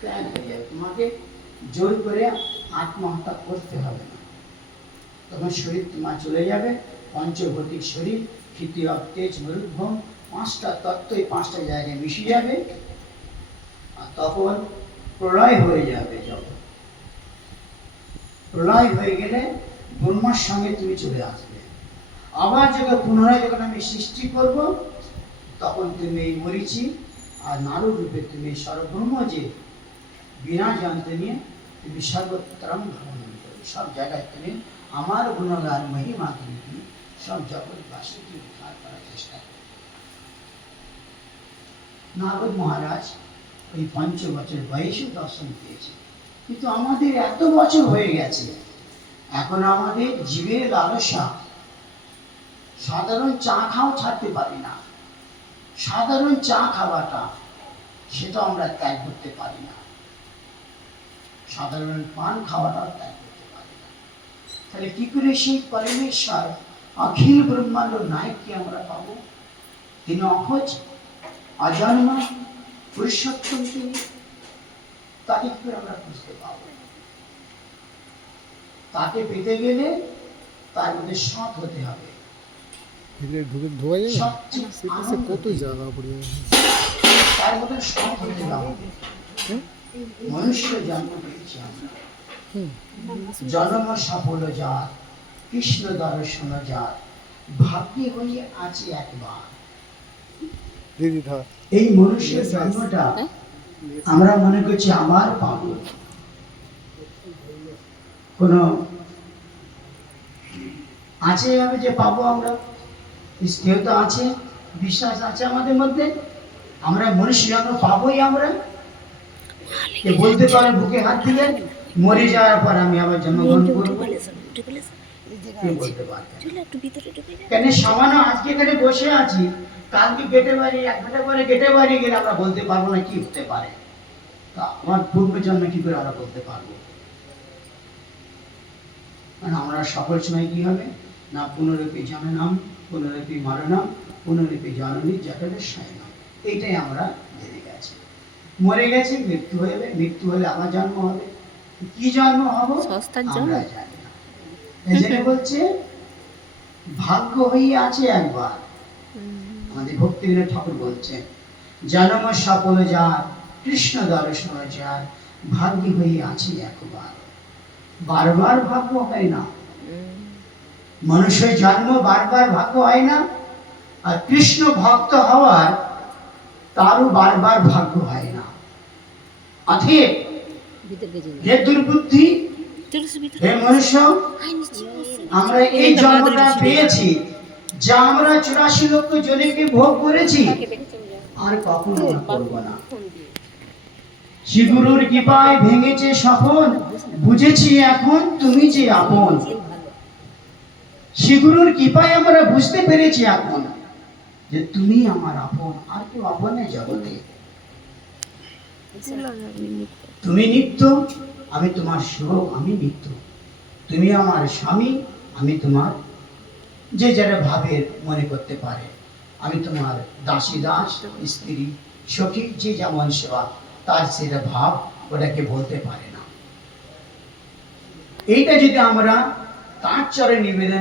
ত্যাগ হয়ে যাবে। তোমাকে জোর করে আত্মহত্যা করতে হবে না। তখন শরীর তোমার চলে যাবে, পঞ্চভৌতিক শরীর, ক্ষিতি তেজ মরুদ্ভম, পাঁচটা তত্ত্ব এই পাঁচটা জায়গায় মিশে যাবে। আর তখন প্রলয় হয়ে যাবে। যখন প্রলয় হয়ে গেলে ব্রহ্মার সঙ্গে তুমি চলে আসবে। আবার যখন পুনরায় যখন আমি সৃষ্টি করব, তখন তুমি এই মরিচি আর নারদ রূপে তুমি সর্বব্রহ্ম যে বিনা যন্ত্র নিয়ে তুমি সর্বত্রম ভ্রমণ করবে। সব জায়গায় তুমি আমার গুণগান মহিমা তুমি সব জগৎবাসীকে উদ্ধার করার চেষ্টা করবে। নারদ মহারাজ ওই 5 বছর বয়সে দর্শন পেয়েছে, কিন্তু আমাদের এত বছর হয়ে গেছে, এখন আমাদের জীবের লালসা, সাধারণ চা খাও ছাড়তে পারি না। সাধারণ চা খাওয়াটা সেটা আমরা ত্যাগ করতে পারি না। সাধারণ পান খাওয়াটাও ত্যাগ করতে পারি না। তাহলে কি করে সেই পরমেশ্বর অখিল ব্রহ্মাণ্ড নায়ককে আমরা পাবো? তিনি অখোজ, অজন্মা, পুরুষোত্তম, তিনি তাকে কি করে আমরা বুঝতে পাবো? তাকে পেতে গেলে তার মধ্যে সৎ হতে হবে। কত জায়গা পড়ে তার মধ্যে সৎ হতে হবে। মনুষ্য জন্ম পেয়েছি আমরা, জন্ম সফল যার, কৃষ্ণ দর্শন যার, ভাগ্যে হয়ে আছে একবার। এই মনুষ্যের জন্মটা আমরা মনে করছি আমার পাবো, কোন আছে এভাবে যে পাবো আমরা? স্থিরতা আছে, বিশ্বাস আছে আমাদের মধ্যে? আমরা মনুষ্য জন্ম পাবোই আমরা? বলতে পারে বুকে হাত দিলে মরে যাওয়ার পর আমি আবার জন্মগ্রহণ করবো? বলতে পারবে? কেন সামান্য আজকে এখানে বসে আছি, কালকে গেটে বাড়ি 1 ঘন্টা পরে গেটে বাড়ি গেলে আমরা বলতে পারবো না কি হতে পারে। তা আমার পূর্ব জন্মে কি করে আমরা বলতে পারবো? মানে আমরা সকল সময় কি হবে না, পুনরপি জননম পুনরপি মরণম পুনরপি জননী জঠরের শয়নম, এইটাই আমরা জেনে গেছি। মরে গেছে, মৃত্যু হয়ে যাবে, মৃত্যু হলে আবার জন্ম হবে। কি জন্ম হবো আমরা জানি না। এই জন্য বলছে ভাগ্য হয়ে আছে একবার। আমাদের ভক্তিবিনোদ ঠাকুর বলছেন, জন্ম সফল যার, কৃষ্ণ দর্শন যার, ভাগ্য হয়ে আছে একবার। বারবার ভাগ্য হয় না। মানুষের জন্ম বারবার ভাগ্য হয় না, আর কৃষ্ণ ভক্ত হওয়ার তারও বারবার ভাগ্য হয় না। অতএব হে দুর্বুদ্ধি, হে মনুষ্য, আমরা এই জন্মটা পেয়েছি, যা আমরা 84 লক্ষ জনকে ভোগ করেছি, আর কখনো করব না। শ্রীগুরুর কৃপায় ভেঙেছে স্বপন, বুঝেছি এখন তুমি যে আপন। শ্রীগুরুর কৃপায় আমরা বুঝতে পেরেছি এখন যে তুমি আমার আপন, আর কেউ আপন নেই জগতে। তুমি নিত্য, আমি তোমার সেবক, আমি নিত্য। তুমি আমার স্বামী, আমি তোমার, যে যারা ভাবের মনে করতে পারে, আমি তোমার দাসী দাস, স্ত্রী, সখী, যে যেমন সেবা, তার সেটা ভাব ওটাকে বলতে পারে না। এইটা যদি আমরা তার চরণে নিবেদন